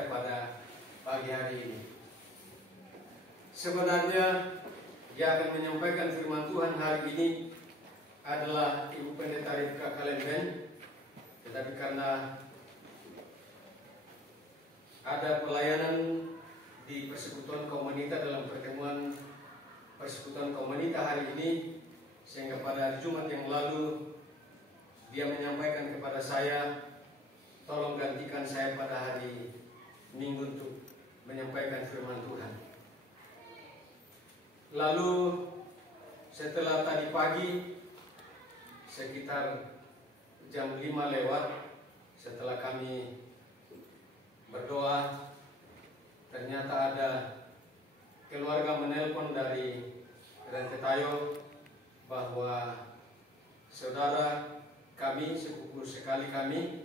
kita pada pagi hari ini. Sebenarnya yang akan menyampaikan firman Tuhan hari ini adalah Ibu Pendeta Rifka Kalemben, tetapi karena ada pelayanan di persekutuan komunitas dalam pertemuan persekutuan komunitas hari ini, sehingga pada Jumat yang lalu dia menyampaikan kepada saya, tolong gantikan saya pada hari Minggu untuk menyampaikan firman Tuhan. Lalu setelah tadi pagi sekitar jam 5 lewat, setelah kami berdoa, ternyata ada keluarga menelpon dari Rentetayo bahwa saudara kami, sepupu sekali kami,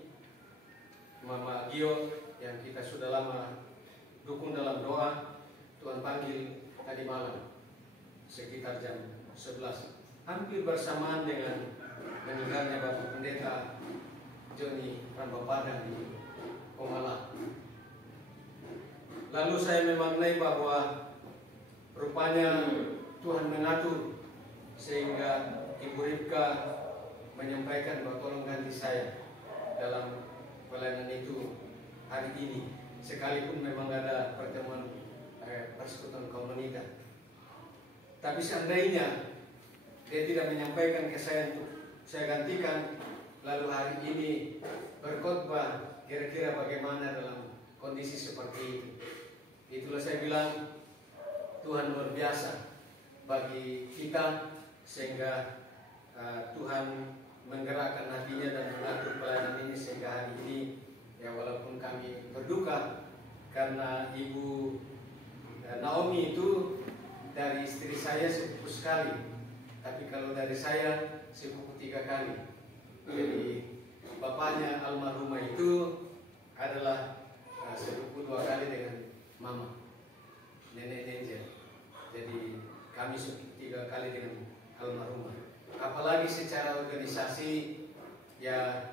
Mama Gio, yang kita sudah lama dukung dalam doa, Tuhan panggil tadi malam sekitar jam 11, hampir bersamaan dengan meninggalnya Bapak Pendeta Joni Rambapadang di Komala. Lalu saya memaknai bahwa rupanya Tuhan mengatur sehingga Ibu Rifka menyampaikan bahwa tolong ganti saya dalam pelayanan itu hari ini, sekalipun memang ada pertemuan persekutuan komunitas. Tapi seandainya dia tidak menyampaikan ke saya untuk saya gantikan, lalu hari ini berkhotbah, kira-kira bagaimana dalam kondisi seperti itu. Itulah saya bilang Tuhan luar biasa bagi kita, sehingga Tuhan menggerakkan hatinya dan mengatur pelayanan ini, sehingga hari ini ya walaupun kami berduka karena Ibu Naomi itu dari istri saya sepupu sekali, tapi kalau dari saya sepupu 3 kali. Jadi bapaknya almarhumah itu adalah sepupu 2 kali dengan mama, nenek Nenja. Jadi kami sepupu 3 kali dengan almarhumah. Apalagi secara organisasi ya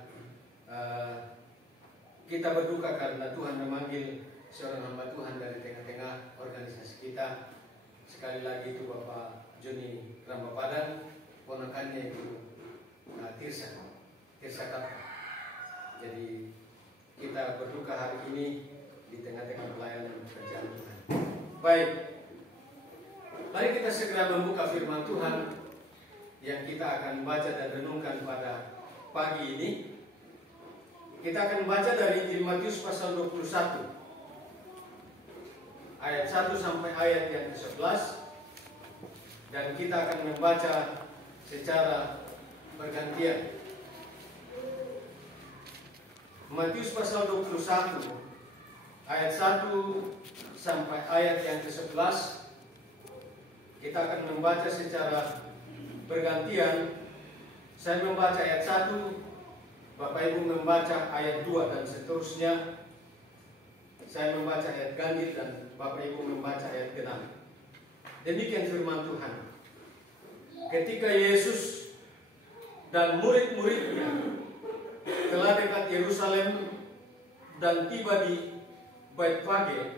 kita berduka karena Tuhan memanggil seorang hamba Tuhan dari tengah-tengah organisasi kita. Sekali lagi itu Bapak Joni Rambapadang, ponakannya itu Tirsa Kata. Jadi kita berduka hari ini di tengah-tengah pelayanan pekerjaan Tuhan. Baik, mari kita segera membuka firman Tuhan yang kita akan baca dan renungkan pada pagi ini. Kita akan baca dari Injil Matius pasal 21 ayat 1 sampai ayat yang ke-11, dan kita akan membaca secara bergantian. Matius pasal 21 ayat 1 sampai ayat yang ke-11, kita akan membaca secara bergantian. Saya membaca ayat 1, Bapak Ibu membaca ayat 2 dan seterusnya. Saya membaca ayat ganjil dan Bapak Ibu membaca ayat genap. Demikian firman Tuhan. Ketika Yesus dan murid-muridnya telah dekat Yerusalem dan tiba di Betfage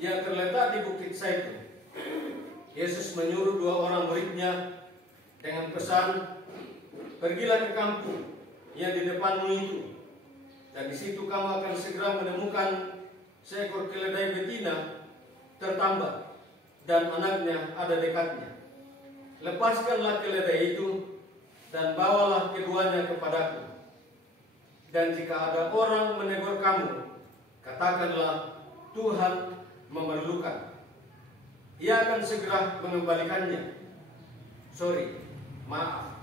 yang terletak di Bukit Zaitun, Yesus menyuruh 2 orang muridnya dengan pesan, pergilah ke kampung yang di depanmu itu, dan di situ kamu akan segera menemukan seekor keledai betina tertambat dan anaknya ada dekatnya. Lepaskanlah keledai itu dan bawalah keduanya kepadaku. Dan jika ada orang menegur kamu, katakanlah Tuhan memerlukan. Ia akan segera mengembalikannya. Maaf.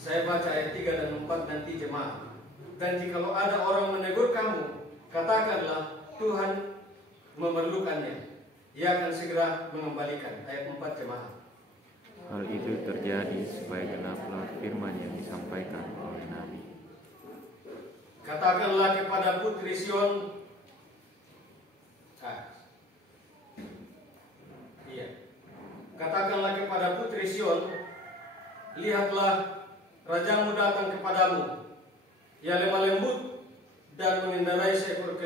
Saya baca ayat 3 dan 4 nanti jemaat. Dan jikalau ada orang menegur kamu, katakanlah Tuhan memerlukannya. Ia akan segera mengembalikan. Ayat 4 jemaat. Hal itu terjadi supaya genaplah firman yang disampaikan oleh Nabi. Katakanlah kepada putri Sion, katakanlah kepada putri Sion, lihatlah rajamu datang kepadamu. Ia lemah lembut dan mengendarai seekor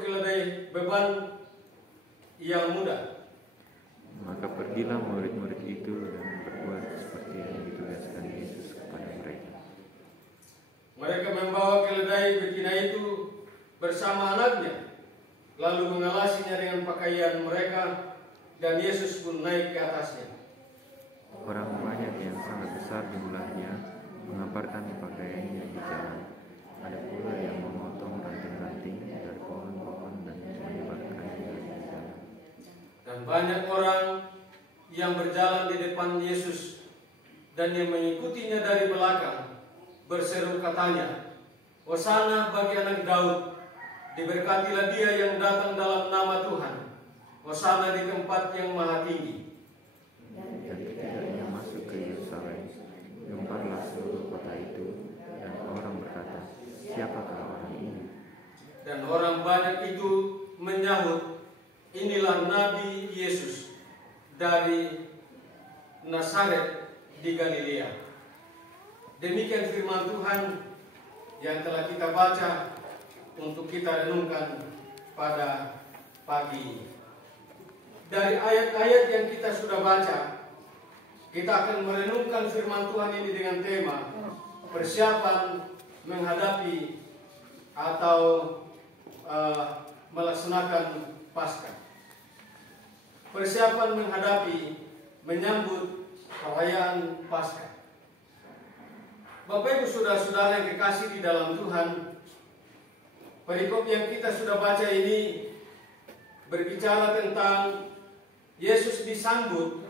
keledai beban yang mudah. Maka pergilah murid-murid itu dan berbuat seperti yang ditugaskan Yesus kepada mereka. Mereka membawa keledai betina itu bersama anaknya, lalu mengalasinya dengan pakaian mereka, dan Yesus pun naik ke atasnya. Orang banyak yang sangat besar jumlahnya mengamparkan pakaiannya di jalan. Ada pula yang memotong ranting-ranting dari pohon-pohon dan menyebarkannya di jalan. Dan banyak orang yang berjalan di depan Yesus dan yang mengikutinya dari belakang berseru katanya, "Hosana bagi anak Daud, diberkatilah dia yang datang dalam nama Tuhan. Hosana di tempat yang maha tinggi." Dan ketika ia masuk ke Yerusalem, gemparlah seluruh kota itu, dan orang berkata, "Siapakah orang ini?" Dan orang banyak itu menyahut, "Inilah Nabi Yesus dari Nazaret di Galilea." Demikian firman Tuhan yang telah kita baca untuk kita renungkan pada pagi ini. Dari ayat-ayat yang kita sudah baca, kita akan merenungkan firman Tuhan ini dengan tema persiapan menghadapi atau melaksanakan Paskah. Persiapan menghadapi, menyambut perayaan Paskah. Bapak Ibu saudara-saudara yang dikasih di dalam Tuhan, perikop yang kita sudah baca ini berbicara tentang Yesus disambut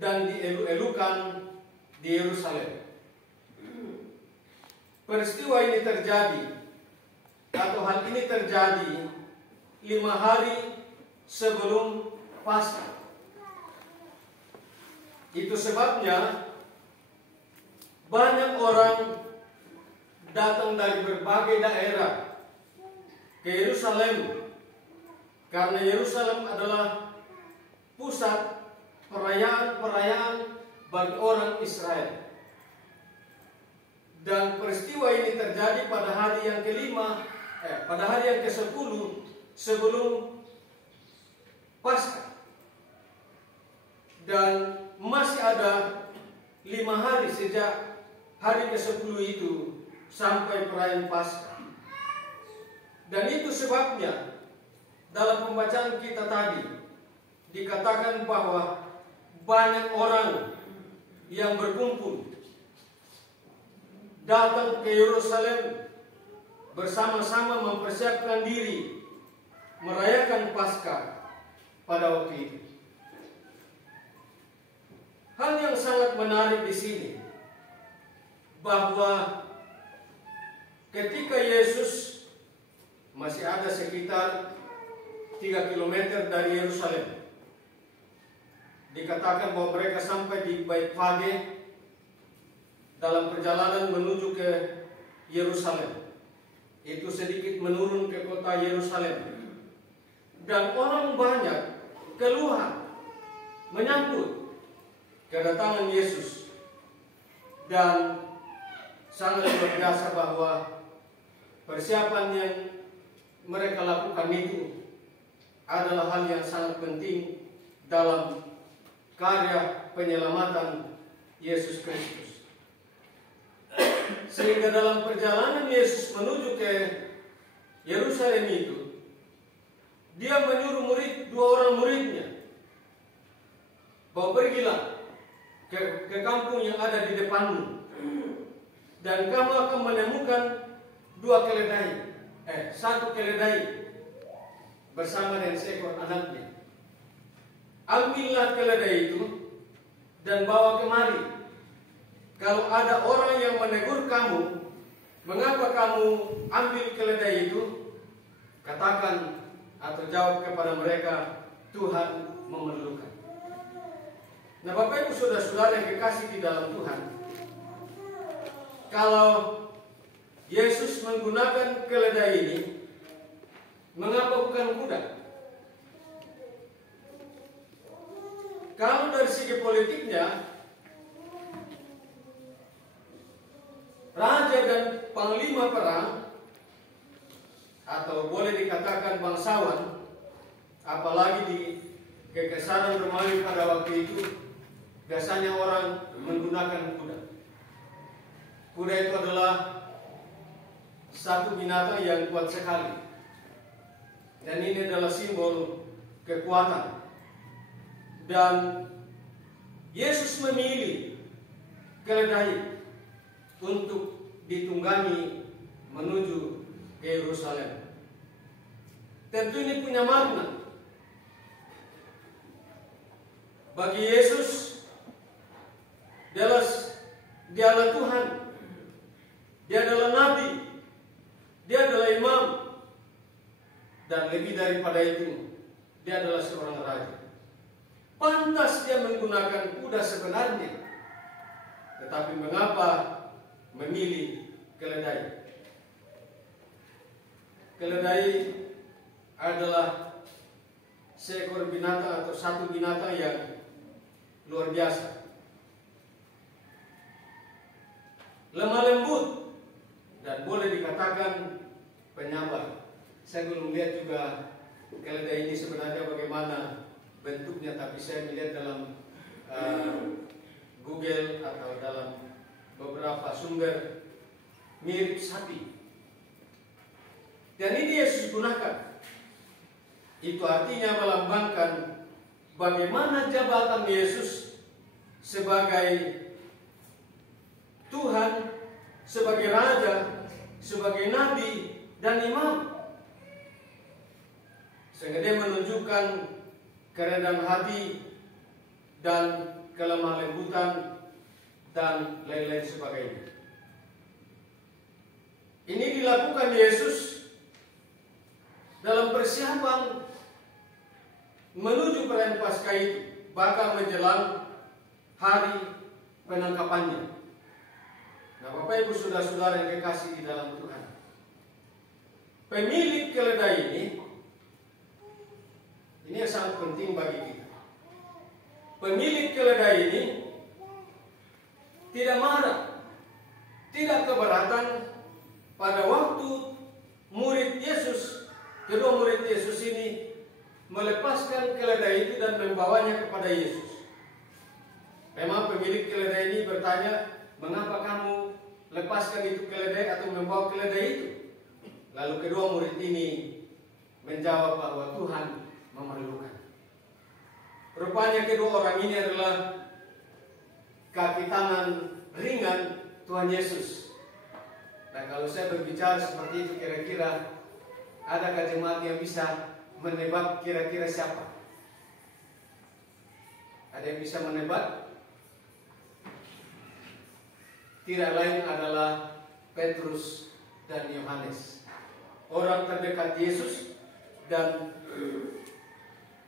dan dielu-elukan di Yerusalem. Peristiwa ini terjadi, atau hal ini terjadi 5 hari sebelum Paskah. Itu sebabnya banyak orang datang dari berbagai daerah ke Yerusalem, karena Yerusalem adalah pusat perayaan-perayaan bagi orang Israel. Dan peristiwa ini terjadi pada hari yang pada hari yang ke-10 sebelum Paskah. Dan masih ada 5 hari sejak hari ke-10 itu sampai perayaan Paskah. Dan itu sebabnya dalam pembacaan kita tadi dikatakan bahwa banyak orang yang berkumpul datang ke Yerusalem bersama-sama mempersiapkan diri merayakan Paskah pada waktu itu. Hal yang sangat menarik di sini bahwa ketika Yesus masih ada sekitar 3 km dari Yerusalem, dikatakan bahwa mereka sampai di Bethfage dalam perjalanan menuju ke Yerusalem. Itu sedikit menurun ke kota Yerusalem. Dan orang banyak keluhan menyambut kedatangan Yesus. Dan sangat luar biasa bahwa persiapan yang mereka lakukan itu adalah hal yang sangat penting dalam karya penyelamatan Yesus Kristus. Sehingga dalam perjalanan Yesus menuju ke Yerusalem itu, dia menyuruh 2 orang muridnya bahwa pergilah ke kampung yang ada di depanmu, dan kamu akan menemukan 1 keledai bersama dengan seekor anaknya. Ambillah keledai itu dan bawa kemari. Kalau ada orang yang menegur kamu, mengapa kamu ambil keledai itu, katakan atau jawab kepada mereka, Tuhan memerlukan. Nah, Bapak Ibu saudara-saudara yang dikasih di dalam Tuhan, kalau Yesus menggunakan keledai ini, mengapa bukan kuda? Kalau dari segi politiknya, raja dan panglima perang atau boleh dikatakan bangsawan, apalagi di Kekaisaran Romawi pada waktu itu, biasanya orang menggunakan kuda. Kuda itu adalah satu binatang yang kuat sekali, dan ini adalah simbol kekuatan. Dan Yesus memilih keledai untuk ditunggangi menuju ke Yerusalem. Tentu ini punya makna. Bagi Yesus, dia adalah Tuhan, dia adalah Nabi, dia adalah Imam, dan lebih daripada itu, dia adalah seorang raja. Pantas dia menggunakan kuda sebenarnya, tetapi mengapa memilih keledai? Keledai adalah seekor binatang atau satu binatang yang luar biasa, lemah lembut, dan boleh dikatakan penyabar. Saya belum lihat juga keledai ini sebenarnya bagaimana bentuknya, tapi saya melihat dalam Google atau dalam beberapa sumber mirip sapi. Dan ini Yesus gunakan. Itu artinya melambangkan bagaimana jabatan Yesus sebagai Tuhan, sebagai Raja, sebagai Nabi, dan Imam. Sehingga dia menunjukkan kerendahan hati dan kelemah lembutan dan lain-lain sebagainya. Ini dilakukan Yesus dalam persiapan menuju perayaan Paskah itu, bahkan menjelang hari penangkapannya. Nah, Bapak Ibu saudara-saudara yang kekasih di dalam Tuhan, pemilik keledai ini yang sangat penting bagi kita. Pemilik keledai ini tidak marah, tidak keberatan pada waktu kedua murid Yesus ini melepaskan keledai itu dan membawanya kepada Yesus. Memang pemilik keledai ini bertanya, mengapa kamu lepaskan itu keledai atau membawa keledai itu? Lalu kedua murid ini menjawab bahwa Tuhan memerlukan. Rupanya kedua orang ini adalah kaki tangan ringan Tuhan Yesus. Nah, kalau saya berbicara seperti itu, kira-kira adakah jemaat yang bisa menebak kira-kira siapa? Ada yang bisa menebak? Tidak lain adalah Petrus dan Yohanes, orang terdekat Yesus dan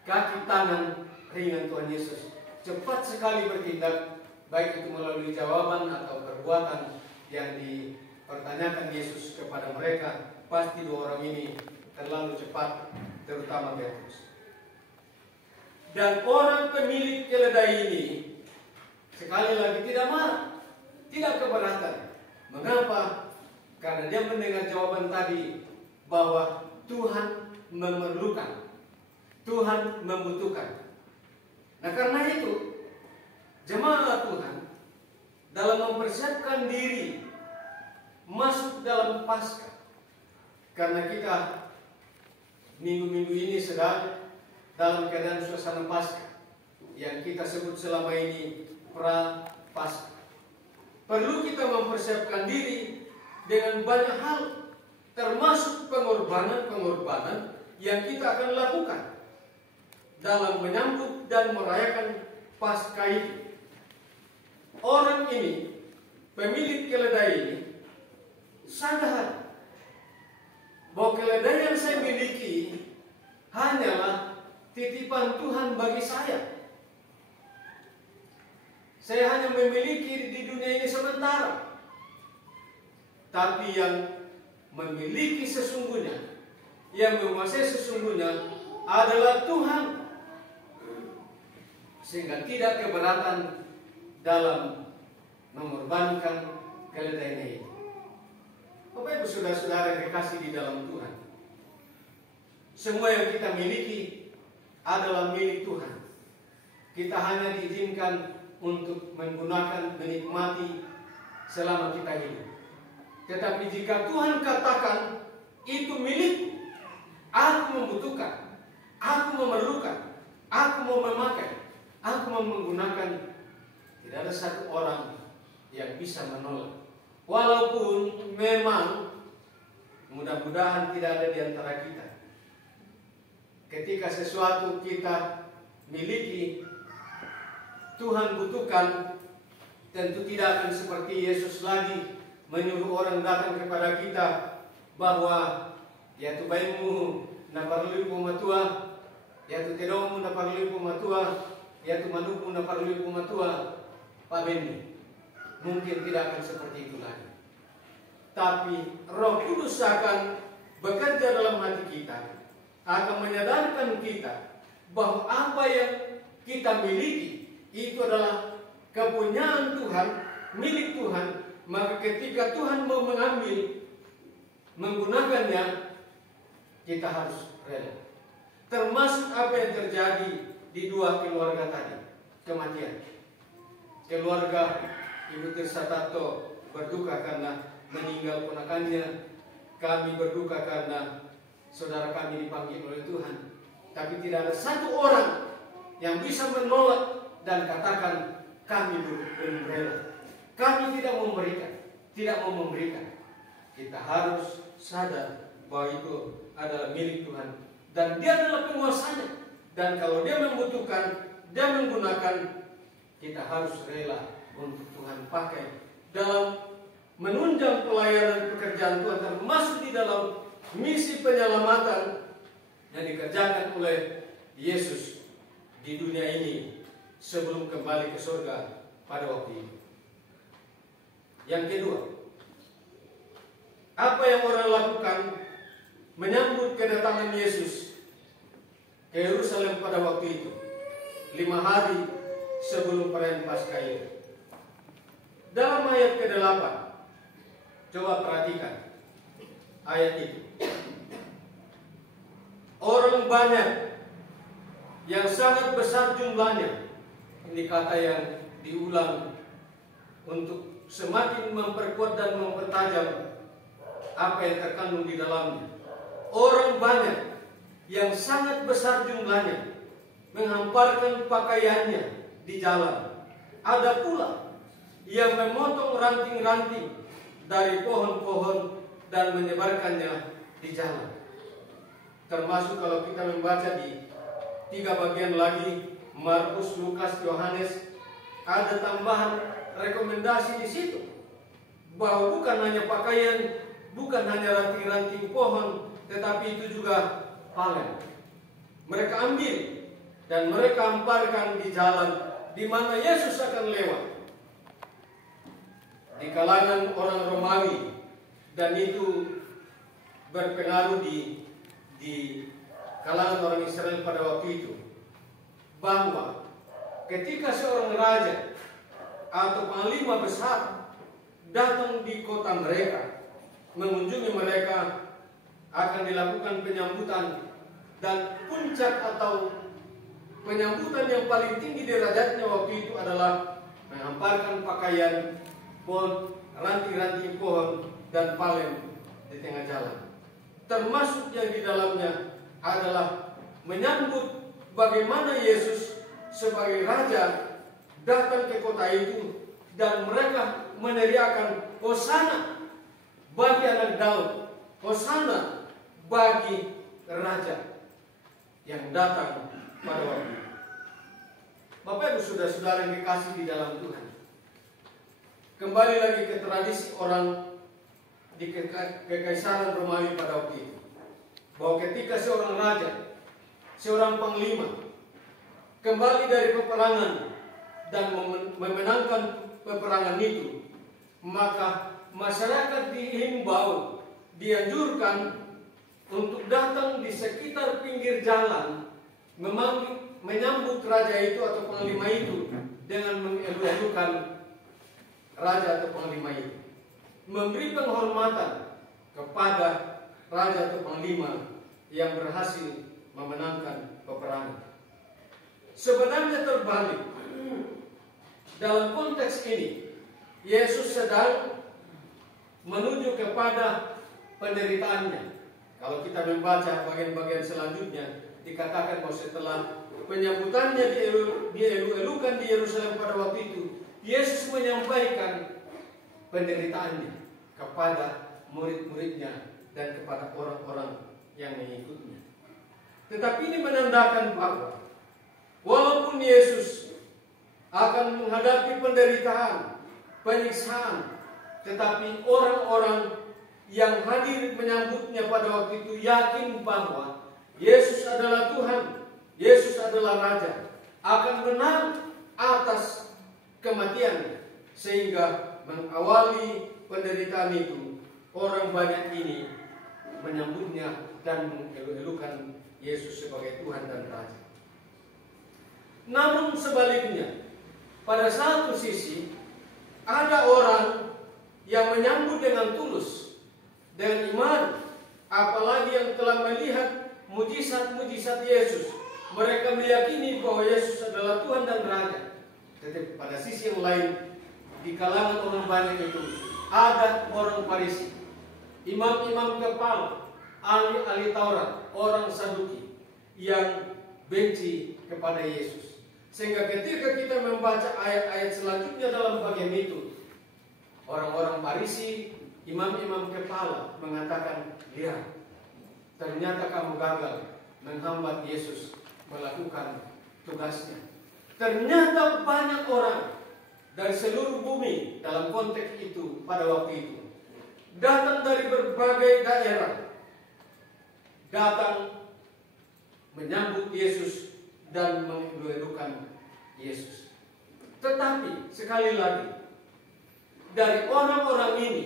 kaki tangan ringan Tuhan Yesus. Cepat sekali bertindak, baik itu melalui jawaban atau perbuatan yang dipertanyakan Yesus kepada mereka. Pasti dua orang ini terlalu cepat, terutama Petrus. Dan orang pemilik keledai ini sekali lagi tidak marah, tidak keberatan. Mengapa? Karena dia mendengar jawaban tadi bahwa Tuhan memerlukan, Tuhan membutuhkan. Nah, karena itu jemaat Tuhan dalam mempersiapkan diri masuk dalam Paskah, karena kita minggu-minggu ini sedang dalam keadaan suasana Paskah yang kita sebut selama ini pra-Paskah. Perlu kita mempersiapkan diri dengan banyak hal, termasuk pengorbanan-pengorbanan yang kita akan lakukan dalam menyambut dan merayakan Paskah itu. Orang ini, pemilik keledai ini, sadar bahwa keledai yang saya miliki hanyalah titipan Tuhan bagi saya. Saya hanya memiliki di dunia ini sementara. Tapi yang memiliki sesungguhnya, yang menguasai sesungguhnya adalah Tuhan. Sehingga tidak keberatan dalam mengorbankan keledainya itu. Bapak Ibu saudara-saudara yang dikasih di dalam Tuhan, semua yang kita miliki adalah milik Tuhan. Kita hanya diizinkan untuk menggunakan, menikmati selama kita hidup. Tetapi jika Tuhan katakan itu milik, aku membutuhkan, aku memerlukan, aku mau memakai, aku mau menggunakan, tidak ada satu orang yang bisa menolak. Walaupun memang mudah-mudahan tidak ada di antara kita, ketika sesuatu kita miliki, Tuhan butuhkan, tentu tidak akan seperti Yesus lagi menyuruh orang datang kepada kita bahwa yaitu bayimu na parlui pumatua, yaitu kedomu na parlui pumatua, yaitu manuku na parlui pumatua, pabeni. Mungkin tidak akan seperti itu lagi. Tapi Roh Kudus akan bekerja dalam hati kita, akan menyadarkan kita bahwa apa yang kita miliki itu adalah kepunyaan Tuhan, milik Tuhan. Maka ketika Tuhan mau mengambil, menggunakannya, kita harus rela. Termasuk apa yang terjadi di dua keluarga tadi, kematian. Keluarga Ibu Tirsa Tato berduka karena meninggal ponakannya. Kami berduka karena saudara kami dipanggil oleh Tuhan. Tapi tidak ada satu orang yang bisa menolak dan katakan kami belum rela, kami tidak mau memberikan. Kita harus sadar bahwa itu adalah milik Tuhan dan Dia adalah penguasanya. Dan kalau Dia membutuhkan, Dia menggunakan, kita harus rela untuk Tuhan pakai dalam menunjang pelayanan pekerjaan Tuhan, termasuk di dalam misi penyelamatan yang dikerjakan oleh Yesus di dunia ini sebelum kembali ke surga pada waktu itu. Yang kedua, apa yang orang lakukan menyambut kedatangan Yesus ke Yerusalem pada waktu itu, 5 hari sebelum perayaan Paskah itu. Dalam ayat ke-8, coba perhatikan ayat itu. Orang banyak yang sangat besar jumlahnya. Ini kata yang diulang untuk semakin memperkuat dan mempertajam apa yang terkandung di dalamnya. Orang banyak yang sangat besar jumlahnya menghamparkan pakaiannya di jalan. Ada pula yang memotong ranting-ranting dari pohon-pohon dan menyebarkannya di jalan. Termasuk kalau kita membaca di 3 bagian lagi, Markus, Lukas, Yohanes, ada tambahan rekomendasi di situ bahwa bukan hanya pakaian, bukan hanya ranting-ranting pohon, tetapi itu juga palen. Mereka ambil dan mereka hamparkan di jalan di mana Yesus akan lewat. Di kalangan orang Romawi, dan itu berpengaruh di kalangan orang Israel pada waktu itu, bahwa ketika seorang raja atau panglima besar datang di kota mereka, mengunjungi mereka, akan dilakukan penyambutan, dan puncak atau penyambutan yang paling tinggi derajatnya waktu itu adalah menghamparkan pakaian, pohon, ranting-ranting pohon dan palen di tengah jalan. Termasuk yang di dalamnya adalah menyambut bagaimana Yesus sebagai raja datang ke kota itu, dan mereka meneriakan Hosana bagi anak Daud, Hosana bagi raja yang datang pada waktu itu. Bapak Ibu saudara-saudara yang dikasih di dalam Tuhan, kembali lagi ke tradisi orang di kekaisaran Romawi pada waktu itu, bahwa ketika seorang raja, seorang panglima kembali dari peperangan dan memenangkan peperangan itu, maka masyarakat dihimbau, dianjurkan untuk datang di sekitar pinggir jalan, menyambut raja itu atau panglima itu dengan mengelu-elukan raja atau panglima itu, memberi penghormatan kepada raja atau panglima yang berhasil memenangkan peperangan. Sebenarnya terbalik. Dalam konteks ini, Yesus sedang menuju kepada penderitaannya. Kalau kita membaca bagian-bagian selanjutnya, dikatakan bahwa setelah penyambutannya dielu-elukan di Yerusalem pada waktu itu, Yesus menyampaikan penderitaannya kepada murid-muridnya dan kepada orang-orang yang mengikutnya. Tetapi ini menandakan bahwa walaupun Yesus akan menghadapi penderitaan, penyiksaan, tetapi orang-orang yang hadir menyambutnya pada waktu itu yakin bahwa Yesus adalah Tuhan, Yesus adalah Raja, akan menang atas kematian, sehingga mengawali penderitaan itu, orang banyak ini menyambutnya dan mengelu-elukan Yesus sebagai Tuhan dan Raja. Namun sebaliknya, pada satu sisi ada orang yang menyambut dengan tulus, dengan iman, apalagi yang telah melihat mujizat-mujizat Yesus. Mereka meyakini bahwa Yesus adalah Tuhan dan Raja. Tetapi pada sisi yang lain, di kalangan orang banyak itu ada orang Farisi, imam-imam kepala, ahli-ahli Taurat, orang Saduki yang benci kepada Yesus. Sehingga ketika kita membaca ayat-ayat selanjutnya dalam bagian itu, orang-orang Farisi, imam-imam kepala mengatakan, lihat, ternyata kamu gagal menghambat Yesus melakukan tugasnya. Ternyata banyak orang dari seluruh bumi dalam konteks itu pada waktu itu datang dari berbagai daerah, datang menyambut Yesus dan mengelu-elukan Yesus. Tetapi sekali lagi, dari orang-orang ini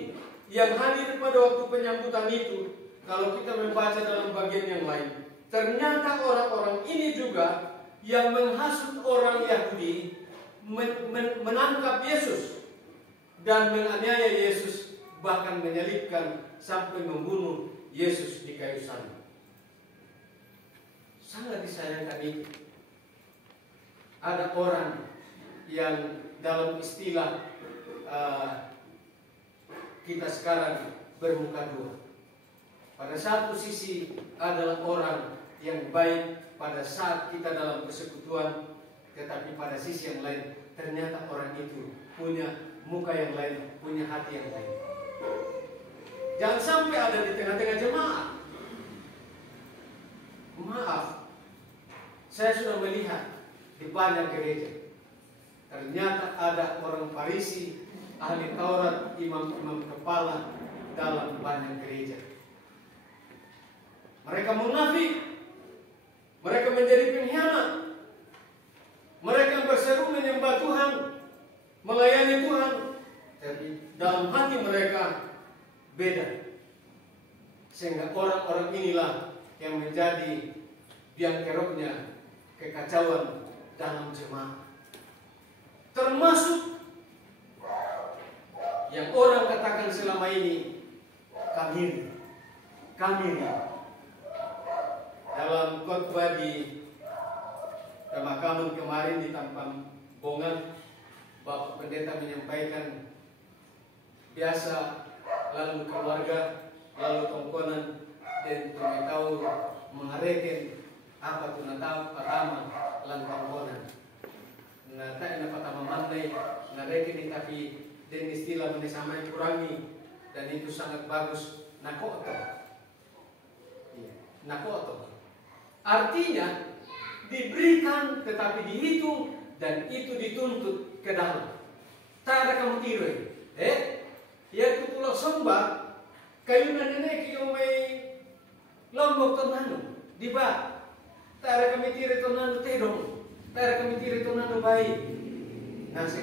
yang hadir pada waktu penyambutan itu, kalau kita membaca dalam bagian yang lain, ternyata orang-orang ini juga yang menghasut orang Yahudi menangkap Yesus dan menganiaya Yesus, bahkan menyalibkan sampai membunuh Yesus di kayu salib. Sangat disayangkan itu. Ada orang yang dalam istilah kita sekarang bermuka dua. Pada satu sisi adalah orang yang baik pada saat kita dalam persekutuan, tetapi pada sisi yang lain ternyata orang itu punya muka yang lain, punya hati yang lain. Jangan sampai ada di tengah-tengah jemaat. Maaf, saya sudah melihat di banyak gereja, ternyata ada orang Farisi, ahli Taurat, imam-imam kepala dalam banyak gereja. Mereka munafik, mereka menjadi pengkhianat, mereka berseru menyembah Tuhan, melayani Tuhan, tapi dalam hati mereka beda. Sehingga orang-orang inilah yang menjadi biang keroknya kekacauan dalam jemaat. Termasuk yang orang katakan selama ini kami dalam khotbah di pemakaman kemarin di Tampang Bongan, Bapak Pendeta menyampaikan biasa lalu keluarga lalu tongkonan dan tahu mengareken apa tu natau pertama lalu tongkonan. Nah, tak ada pertama mandai ngareken tapi dan istilah menesamai kurangi, dan itu sangat bagus. Nakoto, nakoto. Artinya diberikan tetapi dihitung dan itu dituntut ke dalam. Tak ada kamu tiru. Ya kutulah sombak kayu nenek yang may lombok tonano di ba. Tak ada kami tiru tonano tedong. Tak ada kami tiru tonano baik. Nasi.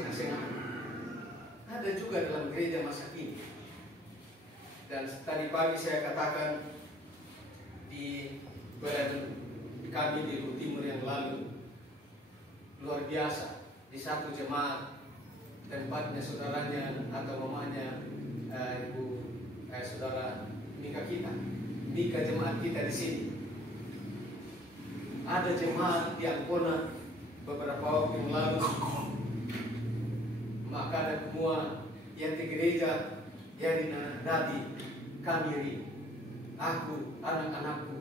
Ada juga dalam gereja masa kini. Dan tadi pagi saya katakan di kami di Timur yang lalu, luar biasa, di satu jemaat tempatnya saudaranya atau mamanya saudara nikah jemaat kita di sini. ada jemaat di Ancona beberapa waktu yang lalu, maka ada semua yang di gereja yang nanti kami aku anak-anakku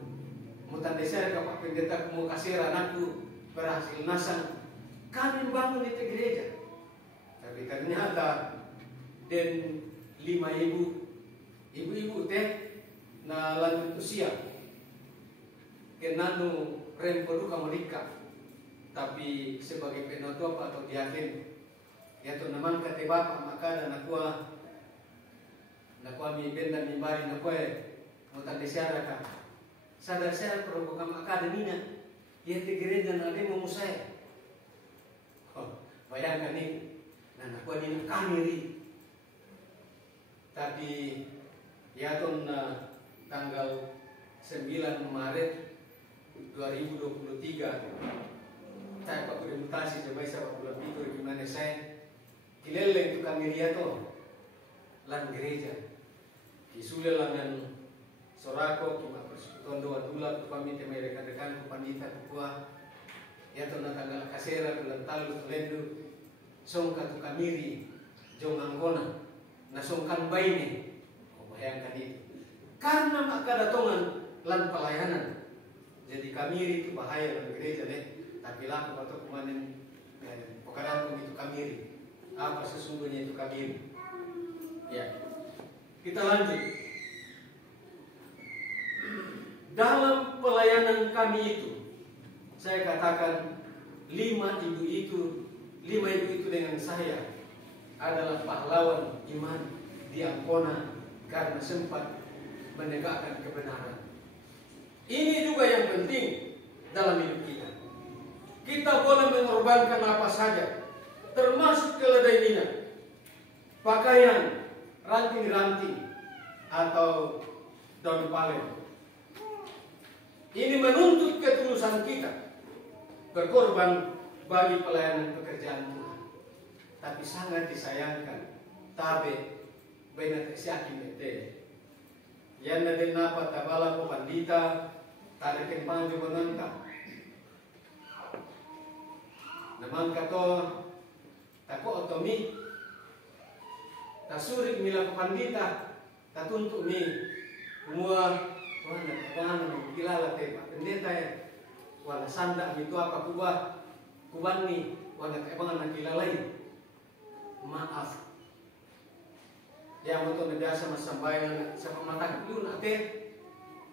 mutan desa ke Pak Pendeta mau kasih anakku berhasil nasang kami bangun di gereja, tapi ternyata dan 5.000 ibu-ibu teh na lanjut usia kenanu rempodu kamerika, tapi sebagai penutup atau diakin ya tu naman kate bapak maka dan aku mi benda mimbari nakue mutan desa ka sadar saya program akademinya yang di gereja nanti mau saya. Bayangkan ini, nah aku ini kamiri, tapi ya tahun tanggal 9 Maret 2023, saya pak mutasi coba saya bulan itu gimana saya kilele itu kamiri itu lan gereja, kisule langan sorako kima persekutuan dua kami temereka dekan pandita kua. Ya to na tanggal kasera bulan talu lendu songka tu kamiri jong Ancona na songkan baini bayangkan itu karena maka datongan lan pelayanan jadi kamiri itu bahaya dalam gereja deh tapi laku atau kemarin pekerjaan itu kamiri apa sesungguhnya itu kamiri ya kita lanjut dalam pelayanan kami itu. Saya katakan 5 ibu itu dengan saya adalah pahlawan iman di Ancona karena sempat menegakkan kebenaran. Ini juga yang penting dalam hidup kita. Kita boleh mengorbankan apa saja, termasuk keledai minyak, pakaian, ranting-ranting, atau daun palem. Ini menuntut ketulusan kita berkorban bagi pelayanan pekerjaan Tuhan. Tapi sangat disayangkan tabe banyak kesyakin ete yang ada napa tabala ko pandita tarikin panjo menanta naman kato tako otomi tasurik mila ko pandita tatuntuk mi semua mana kilala te pendeta ya wala sanda itu apa kuban nih wala kebangan kilalai maaf yang untuk biasa masambayan sa pamatak yun ate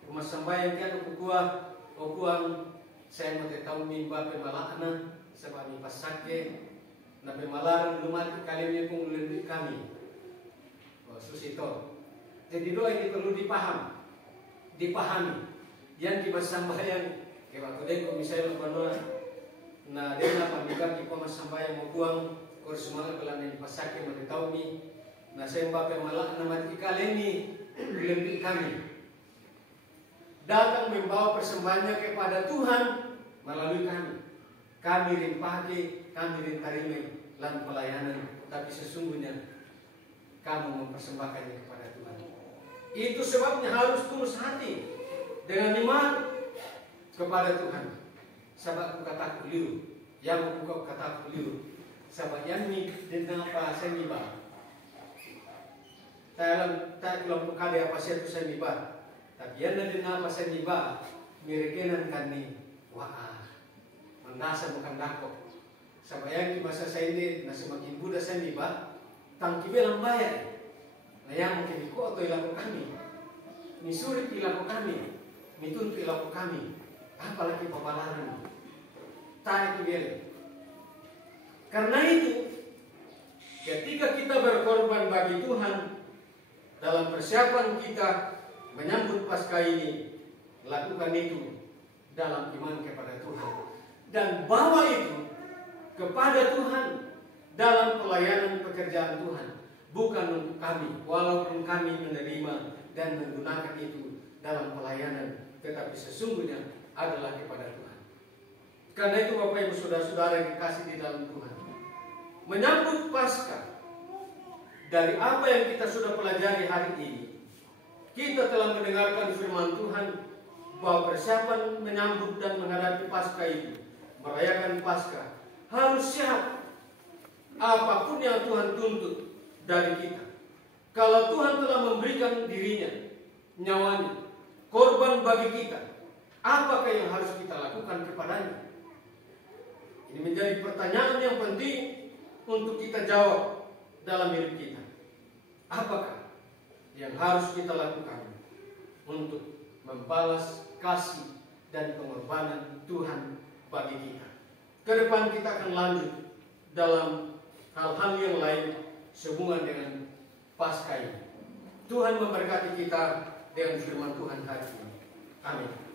masambayan kan ukuang saya mau tahu mimba pemalakna sa pami pasake na pemalaran lumati kali pun lebih kami susito jadi doa ini perlu dipahami yang dimasambayan kaya waktu ko misalnya banoa na dena pamika ki pamasambayan mo buang kursus malam pelan pasake mo tahu mi na semba pemalak na matikaleni lebih kami datang membawa persembahannya kepada Tuhan melalui kami rimpake kami rintarime lan pelayanan tapi sesungguhnya kamu mempersembahkannya kepada Tuhan. Itu sebabnya harus tulus hati dengan iman kepada Tuhan. Sebab kata beliau, yang buka kata beliau, sebab yang ni dengan apa seniba. Tak belum kali apa saya tu seniba. Tapi yang dengan apa seniba, mereka kan ni wah mendasa bukan dakok. Sebab yang di masa saya ini nasi makin Buddha seniba. Tangki belang bayar, nah yang mungkin ikut atau ilaku kami, misurik ilaku kami, mituntut ilaku kami, apalagi pembalaran, tarik beli. Karena itu, ketika kita berkorban bagi Tuhan dalam persiapan kita menyambut Paskah ini, lakukan itu dalam iman kepada Tuhan dan bawa itu kepada Tuhan. Dalam pelayanan pekerjaan Tuhan, bukan untuk kami, walaupun kami menerima dan menggunakan itu dalam pelayanan, tetapi sesungguhnya adalah kepada Tuhan. Karena itu Bapak Ibu Saudara-saudara yang dikasih di dalam Tuhan, menyambut Paskah dari apa yang kita sudah pelajari hari ini, kita telah mendengarkan firman Tuhan bahwa persiapan menyambut dan menghadapi Paskah itu, merayakan Paskah, harus siap apapun yang Tuhan tuntut dari kita. Kalau Tuhan telah memberikan dirinya, nyawanya, korban bagi kita, apakah yang harus kita lakukan kepadanya? Ini menjadi pertanyaan yang penting untuk kita jawab dalam hidup kita. Apakah yang harus kita lakukan untuk membalas kasih dan pengorbanan Tuhan bagi kita? Ke depan kita akan lanjut dalam hal-hal yang lain sehubungan dengan Paskah ini. Tuhan memberkati kita dengan firman Tuhan hari ini. Amin.